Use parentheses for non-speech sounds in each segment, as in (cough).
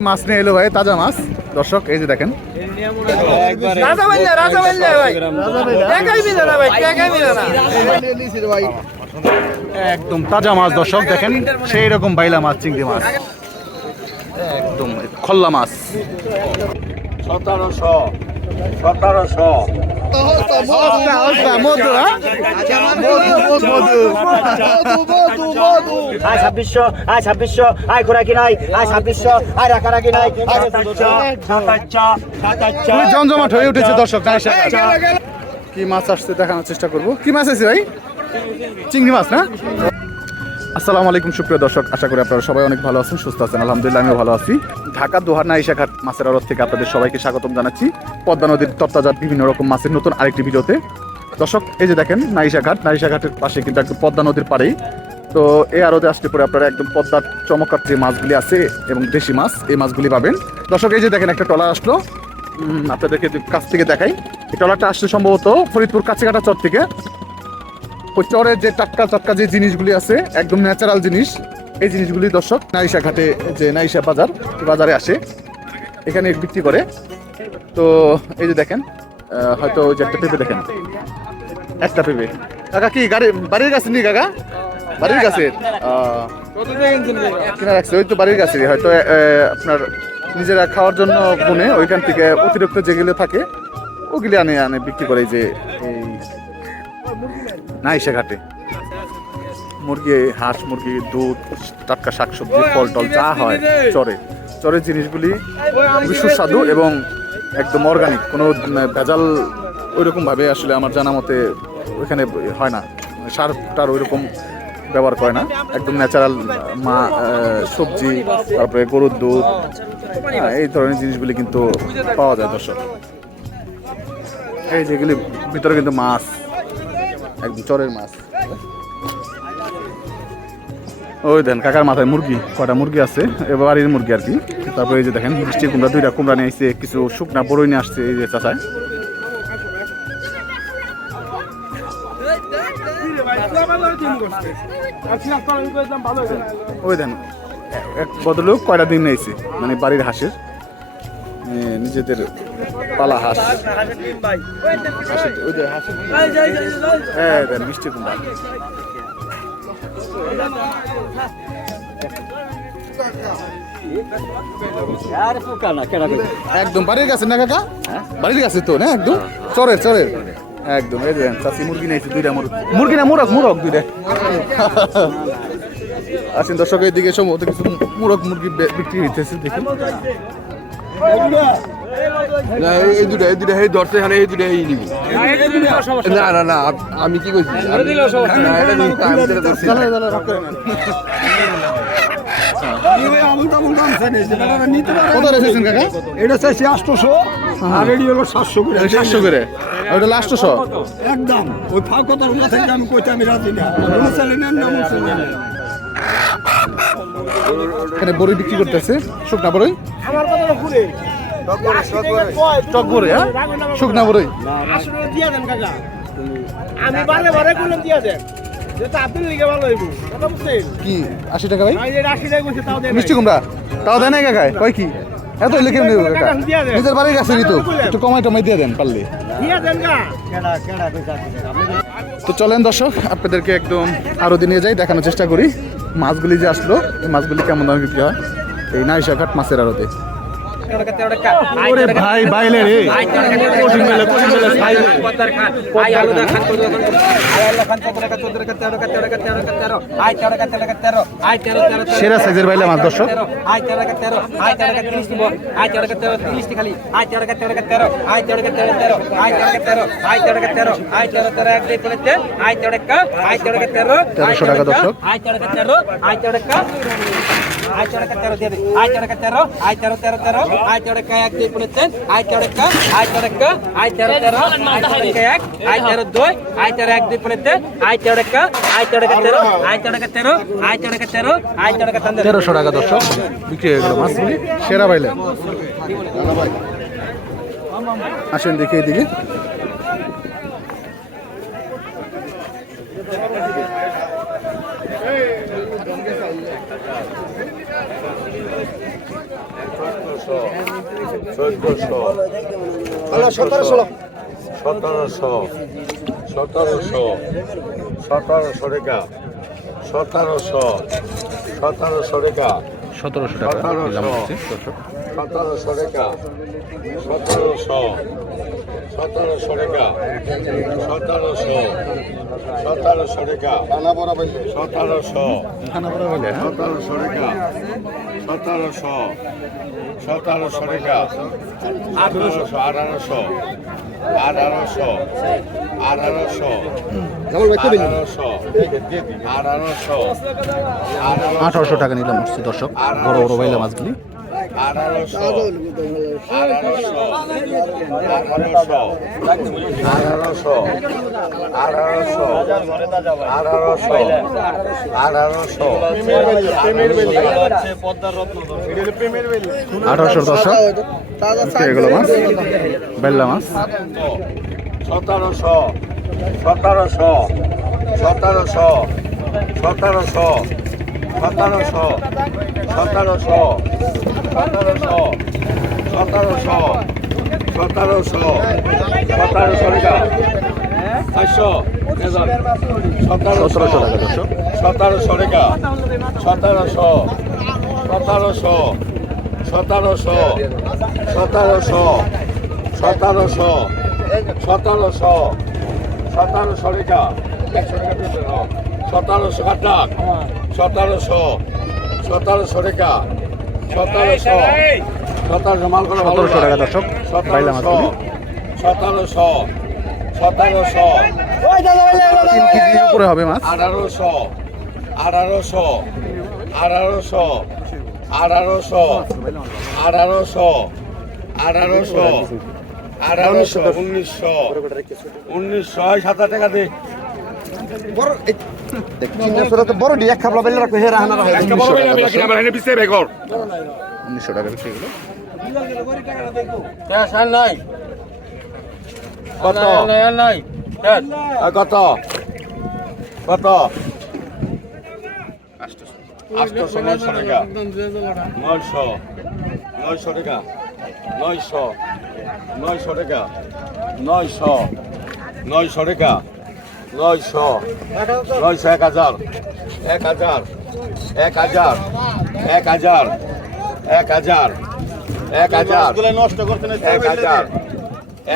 মাছ নিয়ে এলো ভাই, তাজা মাছ। দর্শক, এই যে দেখেন। একদম তাজা মাছ, দর্শক, দেখেন সেই রকম বাইলা মাছ, চিংড়ি মাছ। একদম খল্লা মাছ। সতেরোশো সতেরোশো। মধু। হ্যাঁ? আয় ছাব্বিশশো আয় ছাব্বিশশো আয় খোরাকি নাই আয় ছাব্বিশশো আয় রাখা নাই আয় সাতাশশো সাতাশশো সাতাশশো খুবই জমজমাট হয়ে উঠেছে দর্শক কি মাছ আসছে দেখানোর চেষ্টা করব। কি মাছ আছে ভাই? চিংড়ি মাছ না? আসসালামু আলাইকুম সুপ্রিয় দর্শক আশা করি আপনারা সবাই অনেক ভালো আছেন সুস্থ আছেন। আলহামদুলিল্লাহ আমিও ভালো আছি। ঢাকা দোহার নাইশাঘাট মাছের আড়ত থেকে আপনাদের সবাইকে স্বাগতম জানাচ্ছি। পদ্মা নদীর তত্ত্বাজাত বিভিন্ন রকম মাছের নতুন আরেকটি ভিডিওতে। দর্শক, এই যে দেখেন নাইশাঘাট নাইশাঘাটের পাশে কিন্তু একদম পদ্মা নদীর পাড়েই। তো এই আড়তে আসতে পরে আপনারা একদম পদ্মার চমৎকার যে মাছগুলি আছে এবং দেশি মাছ, এই মাছগুলি পাবেন। দর্শক, এই যে দেখেন, একটা ট্রলার আসলো। আপনাদেরকে কাছ থেকে দেখাই। এই ট্রলারটা আসছে সম্ভবত ফরিদপুর কাছেকাটা চর থেকে। ওই চরের যে টাটকা টাটকা যে জিনিসগুলি আছে, একদম ন্যাচারাল জিনিস, এই জিনিসগুলি দর্শক নাইশা ঘাটে যে নাইশা বাজার বাজারে আসে। এখানে বিক্রি করে। তো এই যে দেখেন হয়তো ওই যে একটা পেঁপে দেখেন। একটা পেঁপে। কাকা কি, গাড়ি বাড়ির কাছে নি কাকা? বাড়ির কাছে? কিনা রাখছে, ওই তো বাড়ির কাছে। হয়তো আপনার নিজেরা খাওয়ার জন্য গুনে ওইখান থেকে অতিরিক্ত যেগুলো থাকে, ওগুলি আনে আনে, বিক্রি করে যে এই নাইশা ঘাটে। মুরগি, হাঁস, মুরগি, দুধ, টাটকা শাকসবজি, ফল টল যা হয়, চরে। চরের জিনিসগুলি সুস্বাদু এবং একদম অর্গানিক কোনো ভেজাল ওইরকম ভাবে আসলে আমার জানা মতে ওইখানে হয় না। সার টার ওইরকম ব্যবহার করে না। একদম ন্যাচারাল মা সবজি, তারপরে গরুর দুধ এই ধরনের জিনিসগুলি কিন্তু পাওয়া যায় দর্শক। এই যেগুলি ভিতরে কিন্তু মাছ, একদম চরের মাছ। ওই দেন, কাকার মাথায় মুরগি কটা মুরগি আছে বাড়ির মুরগি আর কি। তারপরে এই যে দেখেন মিষ্টি কুমড়া, দুইটা কুমড়া নিয়ে আসছে কিছু শুকনা বড়ই নিয়ে আসছে, এই যে চাচায়। ওই দেন, এক বদলোক কয়টা দিন নিয়েছে মানে বাড়ির হাঁসের। নিজেদের পালা হাঁস। হ্যাঁ দেন মিষ্টি কুমড়া। একদম বাড়ির কাছে না কাকা? বাড়ির কাছে তো না একদম? চরের চরের। একদম এই দেন চাষি মুরগি নিয়েছে দুইটা মুরগ। মুরগি না মুরগ মুরগ দুইটা। (laughs) আসেন দর্শক এইদিকে সম্ভবত কিছু মুরগ মুরগি বিক্রি হইতেছে দেখি। না এই- এই দুটা এই দুটা এই ধরতে হলে এই দুটা এই নিবি। না না না আমি কি করছি এটা চাইছি আর হলো সাতশো করে। সাতশো করে? ওটা লাস্টশো একদম। ওই ফাঁক কথার কথা আমি কইতে আমি রাজি না। মুসলি নেন না এখানে বড়ই বিক্রি করতেছে। শুকনা বড়ই? আমার কথা ঘুরে টক বড়ই হ্যাঁ? শুকনা আমি বারে বারে করলাম দিয়া দেন। কি? আশি টাকা ভাই? মিষ্টি কুমড়া? তাও দেয় কয় কি? এত লিখে নেব কাকা। নিজের বাড়ির কাছে তো একটু কমাই টমাই দিয়ে দেন পারলে। তো চলেন দর্শক আপনাদেরকে একদম আরও দিনে যাই দেখানোর চেষ্টা করি। মাছগুলি যে আসলো এই মাছগুলি কেমন দামে বিক্রি হয়? এই নাইশা ঘাট মাছের আড়তে। ভাই বাইলে রে। কঠিন বেলে কঠিন বেলে ভাই সেরা সাইজের বাইলে মাছ দর্শক। তেরোশো টাকা দর্শক। আয় চড়কা তেরো দিয়ে দে আয় চড়কা তেরো আয় তেরো তেরো তেরো আয় চড়কা এক দুই পুনেছেন আয় চড়কা আয় চড়কা আয় তেরো তেরো আয় চড়কা এক আয় তেরো দুই আয় তেরো এক দুই পুনেছেন আয় চড়কা আয় চড়কা তেরো আয় চড়কা তেরো আয় চড়কা তেরো আয় চড়কা তন্দ্র তেরোশো টাকা দর্শক, বিক্রি হয়ে গেল মাছগুলি সেরা বাইলে। আসেন দেখি এদিকে। চোদ্দশো সতেরোশো সতেরোশো সতেরোশো সতেরোশো রেখা সতেরোশো সতেরোশো রেখা সতেরোশো। টাকা। সতেরোশো রেখা সতেরোশো সতেরোশো রেখা সতেরোশো সতেরোশো রেখা সতেরোশো সতেরোশো রেখা সতেরোশো সতেরোশো আঠারোশো আঠারোশো আঠারোশো আঠারোশো আঠারোশো আঠারোশো আঠারোশো টাকা নিলাম দর্শক। বড় বড় বাইলাম মাছগুলি। আঠারোশো। দশ এগুলো মাছ? বেল্লা মাছ। সতেরোশো। সতেরোশো। সতেরোশো। সতেরোশো। সতেরোশো। সতেরোশো। সতেরোশো সতেরোশো সতেরোশো সতেরোশো টাকা চারশো সতেরোশো টাকা সতেরোশো রেখা সতেরোশো সতেরোশো সতেরোশো সতেরোশো সতেরোশো সতেরোশো সতেরোশো রেখা একশো টাকা। সতেরোশো কাটা সতেরোশো সতেরোশো রেখা সতেরোশো। সতেরোশো মাল করে সতেরোশো টাকা দর্শক বাইলা মাছগুলি সতেরোশো। সতেরোশো। তিন কেজির উপরে হবে মাছ। আঠারোশো। আঠারোশো। আঠারোশো। আঠারোশো। আঠারোশো। আঠারোশো। আঠারোশো। উনিশশো। উনিশশো। সাত টাকা দে। বড় এক খাবলা বেলে রাখো হেরা হানা রাখো উনিশশো টাকা বিক্রি হলো। নাই। কত? কত? কত? আটশো নয়শো টাকা। নয়শো। নয়শো টাকা। নয়শো। নয়শো টাকা। নয়শো। নয়শো টাকা। নয়শো। নয়শো এক হাজার। এক হাজার। এক হাজার। এক হাজার। এক হাজার। এক হাজার। নষ্ট করতে এক হাজার।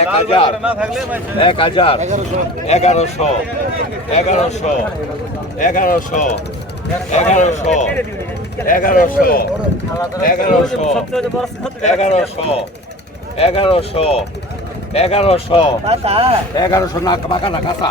এক হাজার। এক হাজার। এগারোশো। এগারোশো। এগারোশো। এগারোশো। এগারোশো। এগারোশো। এগারোশো। এগারোশো। এগারোশো। এগারোশো না বাঁকা না কাঁচা।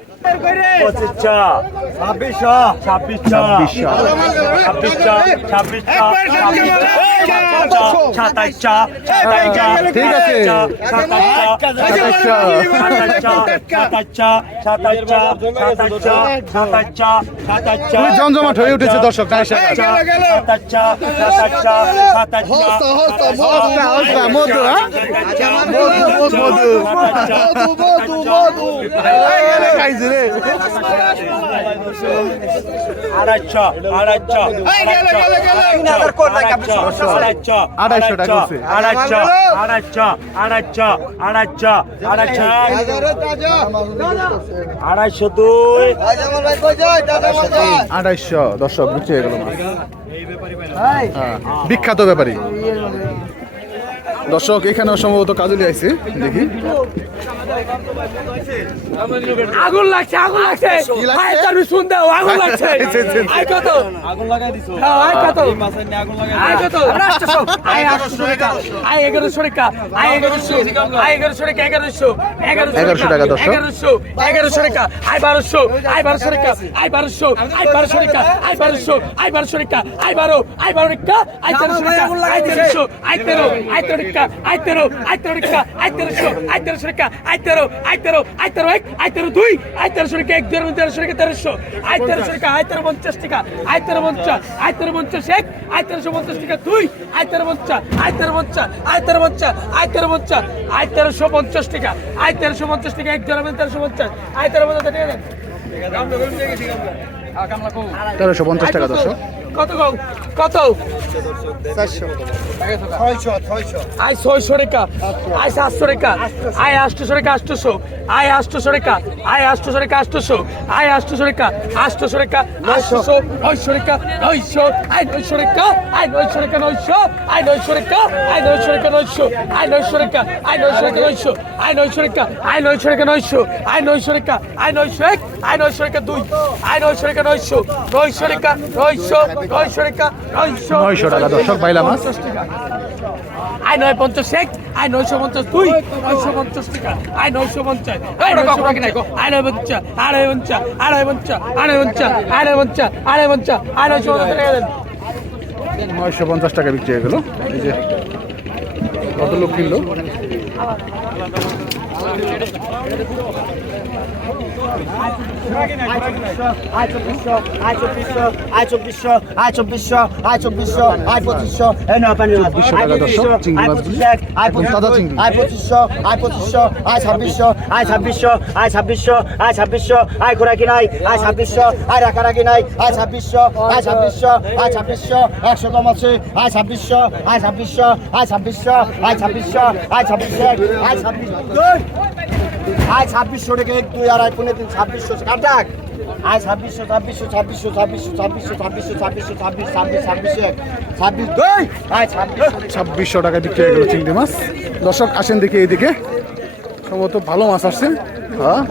পঁচিশশো ছাব্বিশশো ছাব্বিশশো ছাব্বিশশো। ছাব্বিশশো ছাব্বিশশো সাতাইশ চা জমজমাট হয়ে উঠেছে দর্শক সাতাইশ আচ্ছা সাতাইশ আচ্ছা সাতাইশ আচ্ছা আড়াইশো টাকা। আড়াইশো আড়াইশো আড়াইশো আড়াইশো আড়াইশো আড়াইশো দুই। আড়াইশো দর্শক বুঝে গেল হ্যাঁ, বিখ্যাত ব্যাপারী দর্শক এখানেও সম্ভবত কাজলি আইছে দেখি। আগুন লাগছে আগুন লাগছে। ভাই তুমি শুনতে আগুন (laughs) লাগছে। আই কত? আগুন লাগাই দিছো। হ্যাঁ আই কত? এই মাছের নি আগুন লাগাই আই কত? আমরা আসছো আই আসছো আই 1100 টাকা। আই 1100 আই 1100 টাকা। 1100 1100 আই 1200 আই 1200 টাকা আই 1200 আই 1200 টাকা। আই 1200 আই 1200 টাকা। আই 12 আই 12 টাকা। আই 1300 আই 1300 আই 13 টাকা। রিক্কা আইতেরো আইতেরো রিক্কা আইতেরোশো আইতেরোশো রিক্কা আইতেরো আইতেরো আইতেরো এক আইতেরো দুই আইতেরোশো রিক্কা এক দুই তেরোশো রিক্কা তেরোশো আইতেরোশো রিক্কা আইতেরো পঞ্চাশ টাকা আইতেরো পঞ্চাশ আইতেরো পঞ্চাশ এক আইতেরোশো পঞ্চাশ টাকা দুই আইতেরো পঞ্চাশ আইতেরো পঞ্চাশ আইতেরো পঞ্চাশ আইতেরো পঞ্চাশ আইতেরোশো পঞ্চাশ টাকা আইতেরোশো পঞ্চাশ টাকা এক দুই তেরোশো পঞ্চাশ আইতেরো পঞ্চাশ টাকা তেরোশো পঞ্চাশ টাকা দর্শক। কত? কত আই ছয়শো রেখা আই সাতশো রেখা আই আটশোশো রেখা আটশোশো আই আটশোশো রেখা আই আটশোশো রেখা আটশোশো আই আটশোশো রেখা আটশোশো রেখা আটশোশো নয়শো রেখা নয়শো আই নয়শো রেখা আই নয়শো রেখা নয়শো আই নয়শো রেখা আই নয়শো রেখা নয়শো আই নয়শো রেখা আই নয়শো রেখা নয়শো আই নয়শো রেখা আই নয়শো রেখা নয়শো আই নয়শো রেখা আই নয়শো এক আই নয়শো রেখা দুই আই নয়শো রেখা নয়শো নয়শো রেখা নয়শো নয়শো রেখা টাকা দর্শক পঞ্চাশ টাকা। আই নয় পঞ্চাশ এক আই নয়শো পঞ্চাশ দুই নয়শো পঞ্চাশ টাকা আই নয়শো পঞ্চাশ। আই নয়শো পঞ্চাশ আই নয় পঞ্চাশ আড়াই পঞ্চাশ আড়াই পঞ্চাশ আড়াই পঞ্চাশ আড়াই পঞ্চাশ আড়াই পঞ্চাশ আই নয়শো পঞ্চাশ টাকা নয়শো পঞ্চাশ টাকা বিক্রি হয়ে গেল। এই যে কত লোক কিনলো? একশো কম আছে আয় ছাব্বিশশো আয় ছাব্বিশশো আয় ছাব্বিশশো আয় ছাব্বিশশো আয় ছাব্বিশশো আয় ছাব্বিশ আয় ছাব্বিশশো রেখে এক দুই আড়াই পনেরো তিন ছাব্বিশশো কাটাক। আয় ছাব্বিশশো ছাব্বিশশো ছাব্বিশশো ছাব্বিশশো ছাব্বিশশো ছাব্বিশশো ছাব্বিশশো ছাব্বিশ ছাব্বিশ ছাব্বিশ এক ছাব্বিশ দুই। আয় ছাব্বিশ ছাব্বিশশো টাকা বিক্রি হয়ে গেল চিংড়ি মাছ। দর্শক আসেন দেখি এইদিকে। সম্ভবত ভালো মাছ আসছে। হ্যাঁ।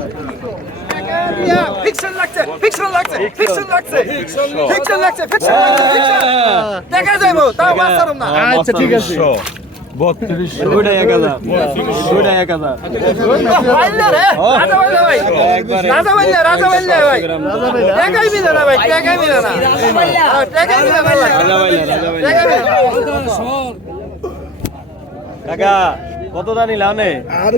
দেখা যাইবো তাও মাছ না। আচ্ছা ঠিক আছে। কাকা কতটা নিলামে আর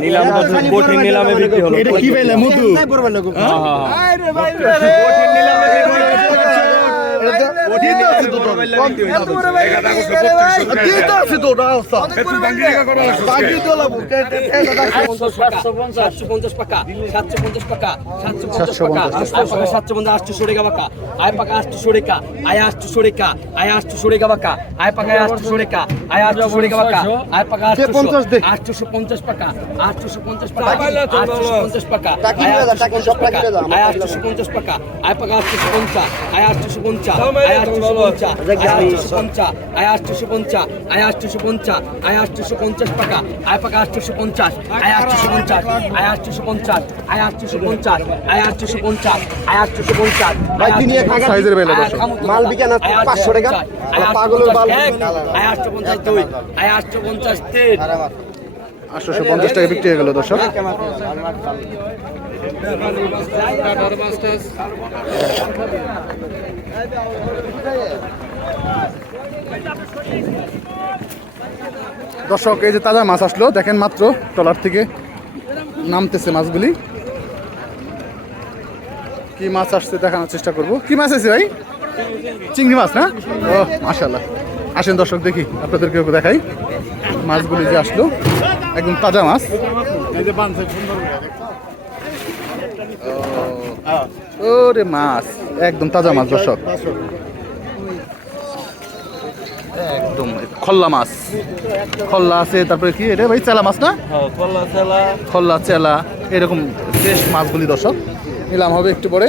নিলাম কঠিন নিলামে বিক্রি হলো। কি পাইলে হ্যাঁ, হ্যাঁ। মুতু নিলামে বিক্রি হলো। আটশো পঞ্চাশ পাকা আটশো পঞ্চাশ পাকা আটশো পঞ্চাশ পাকা আয় আটশো পঞ্চাশ পাকা আয় পাকা আটশো পঞ্চাশ আয় আটশো পঞ্চাশ আয় আটশো পঞ্চাশ আটশো পঞ্চাশ আয় আটশো পঞ্চাশ আয় আটশো পঞ্চাশ আটশো আটশো টাকা আয় পাকা আটশো পঞ্চাশ আয় আটশো পঞ্চাশ আয় আটশো পঞ্চাশ আয় আটশো পঞ্চাশ আয় আটশো পঞ্চাশ আয় আটশো পঞ্চাশ ভাই, সাইজের বেলা মাল বিকে না, 500 টাকা। আটশো পঞ্চাশ দুই আয় আটশো পঞ্চাশ তিন আটশোশো পঞ্চাশ টাকা বিক্রি হয়ে গেল দর্শক দর্শক, এই যে তাজা মাছ আসলো, দেখেন মাত্র ট্রলার থেকে নামতেছে মাছগুলি। কি মাছ আসছে দেখানোর চেষ্টা করব। কি মাছ আছে ভাই? চিংড়ি মাছ না? ও মাশাল্লাহ আসেন দর্শক, দেখি আপনাদেরকে দেখাই। মাছগুলি যে আসলো, একদম তাজা মাছ। ওরে মাছ একদম তাজা মাছ দর্শক। একদম খল্লা মাছ। খল্লা আছে তারপরে কি এটা ভাই চেলা মাছ না? খল্লা চেলা। এরকম ফ্রেশ মাছগুলি দর্শক। নিলাম হবে একটু পরে।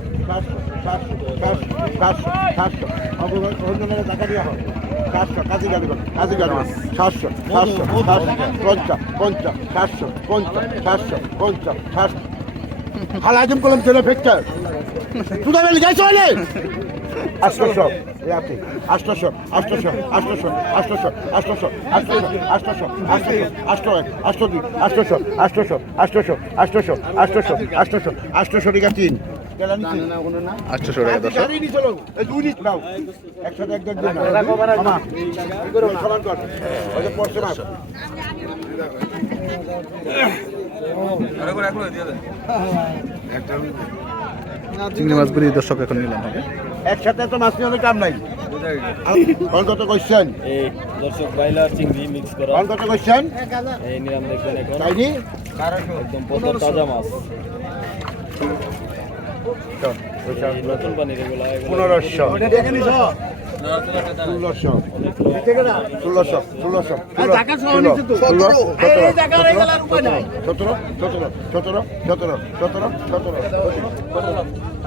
সাতশো সাতশো সাতশো সাতশো অন্য মেরে টাকা দেওয়া হয় সাতশো কাজে গাড়ি কাজে গাড়ি সাতশো সাতশো সাতশো পঞ্চাশ পঞ্চাশ সাতশো পঞ্চাশ সাতশো পঞ্চাশ সাতশো হাল আজম করলাম ছেলে ফেকচার তুই বেলি যাইছো হলে আষ্টশো আপনি আষ্টশো আষ্টশো আষ্টশো আষ্টশো আষ্টশো আষ্টশো আষ্টশো আষ্টশো আষ্ট এক আষ্ট দুই আষ্টশো আষ্টশো আষ্টশো আষ্টশো আষ্টশো আষ্টশো আষ্টশো তিন আটশোশো চিংড়ি মাছগুলি দর্শক এখন নিলাম একসাথে তো মাছ নিয়ে কাম নাই। অন্তত কোশ্চেন দর্শক চিংড়ি মিক্স করা। এই নিলাম একদম তাজা মাছ। পনেরোশো ষোলোশো। ষোলোশো ষোলোশো সতেরো সতেরো সতেরো সতেরো সতেরো সতেরো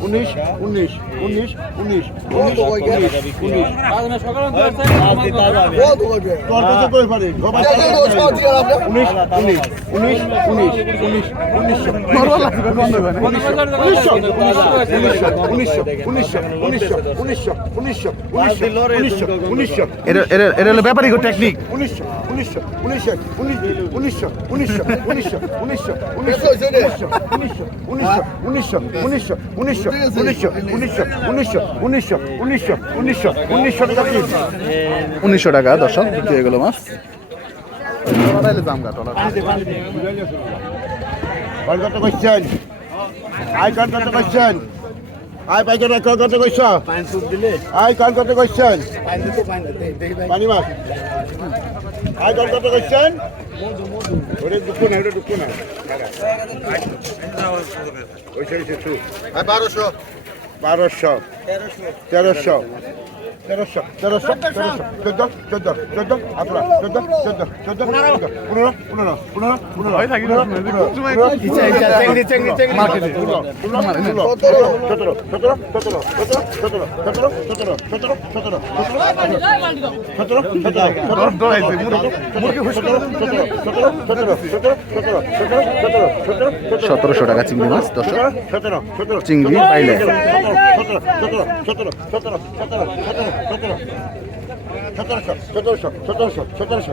উনিশ উনিশ উনিশ উনিশ উনিশ উনিশ উনিশ তোর কাছে কই পারে উনিশ উনিশ উনিশ উনিশ উনিশ উনিশশো উনিশশো উনিশশো উনিশশো উনিশশো উনিশশো উনিশশো উনিশশো উনিশশো উনিশশো এটা হলো ব্যাপারিক টেকনিক উনিশশো উনিশশো উনিশশো উনিশশো উনিশশো উনিশশো উনিশশো উনিশশো উনিশশো উনিশশো উনিশশো উনিশশো উনিশশো উনিশশো উনিশশো উনিশশো উনিশশো উনিশশো উনিশশো টাকা দিন উনিশশো টাকা দর্শক বিক্রি হয়ে গেল মাছ। জামগা টলার কল কত করছেন আই কল কত করছেন আই পাইকার কল কত করছ আই কল কত করছেন পানি মাছ। আই কল কত করছেন হ্যাঁ, বারোশো। তেরোশো। তেরোশো তেরোশো তেরোশো চোদ্দ চোদ্দ চোদ্দ আঠারো চোদ্দ চোদ্দ চোদ্দ চোদ্দ পনেরো পনেরো পনেরো পনেরো সতেরো সতেরো সতেরো সতেরো সতেরো সতেরো সতেরো সতেরো সতেরো সতেরো সতেরোশো টাকা চিংড়ি মাছ সতেরো চিংড়ি পাইলে সতেরো সতেরো সতেরো সতেরো সতেরো সতেরো সতেরোশো সতেরোশো সতেরোশো সতেরোশো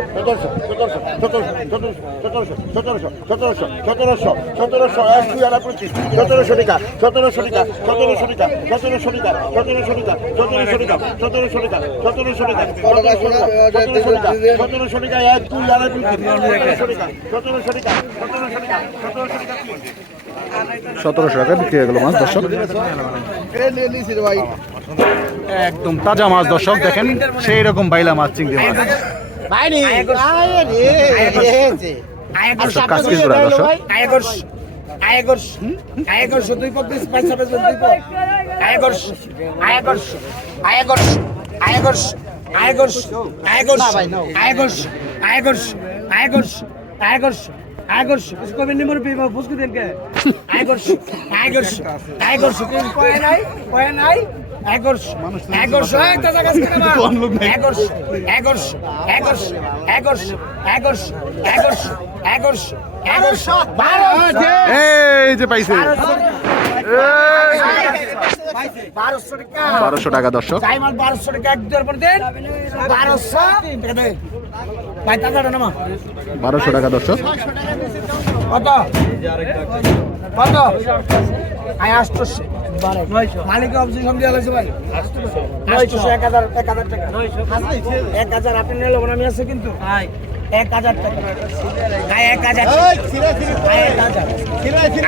সতেরোশো সতেরোশো সতেরোশো সতেরোশো সতেরোশো সতেরোশো সতেরোশো এক দুই আড়াই পঁচিশ সতেরোশো টাকা সতেরোশো টাকা সতেরোশো টাকা সতেরোশো টাকা সতেরোশো টাকা সতেরোশো টাকা সতেরোশো টাকা সতেরোশো টাকা সতেরোশো টাকা সতেরোশো টাকা এক দুই আড়াই পঁচিশ সতেরোশো টাকা সতেরোশো টাকা সতেরোশো টাকা সতেরোশো টাকা সতেরোশো টাকা বিক্রি হয়ে গেল মাছ দর্শক একদম তাজা মাছ দর্শক দেখেন সেই রকম বাইলা মাছ চিংড়ি মাছ আয়গর্ষ আয়গর্ষ আয়গর্ষ আয়গর্ষ আয়গর্ষ আয়গর্ষ টাইগার শুকিস নিমর বিবা বুঝকে দেন কে টাইগার টাইগার টাইগার কয় নাই কয় নাই বারোশো টাকা দর্শক বারোশো টাকা এক বারোশো বারোশো টাকা দর্শক। কত? কত? আয় আটশোশো। মালিকের অবজেকশন দেওয়া হয়েছে ভাই। আটশোশো এক হাজার এক হাজার টাকা। এক হাজার আপনি নিলে আছে কিন্তু। এক হাজার টাকা। আয় এক হাজার। আয় এক হাজার।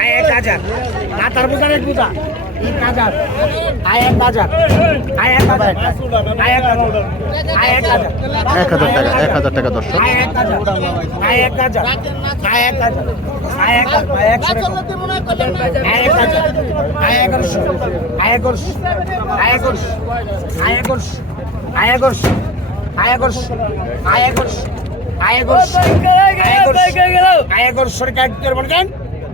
আয় এক হাজার। মাথার বোঝা এক বোঝা। এক হাজার আয় এক হাজার এক টাকা এক হাজার টাকা দর্শক আয় এক হাজার আয় এক হাজার আয় এক হাজার আয় এক হাজার আয় একশো আয় এক হাজার আয় এগারোশো আয় এগারোশো আয় এগারোশো আয় এগারোশো আয় এগারোশো আয় এগারোশো আয় এগারোশো আয়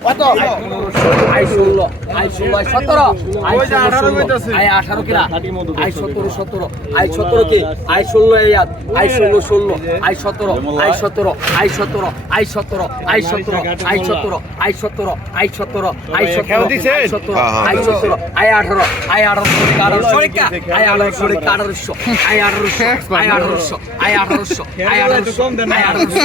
কত আই ষোলো আই ষোলো আই সতেরো আই আঠারো কিনা আই সতেরো সতেরো আই সতেরো কি আই ষোলো আট আই ষোলো ষোলো আই সতেরো আই সতেরো আই সতেরো আই সতেরো আই সতেরো আই সতেরো আই সতেরো আই সতেরো আই সতেরো আই সতেরো আই সতেরো আই আঠারো আই আঠারোশো আঠারোশো আই আঠারোশো আঠারোশো আই আঠারোশো আই আঠারোশো আই আঠারোশো আই আঠারোশো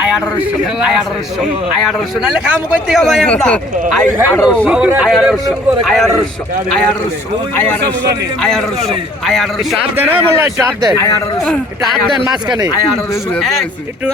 আই আঠারোশো আই আঠারোশো আই আঠারোশো আই কাম করতে হবে আমরা। আই আই আই আই আই আই আই চার দেন হ্যাঁ, মোল্লা চার দেন। আই আড়রশো চার দেন মাঝখানে। আই একটু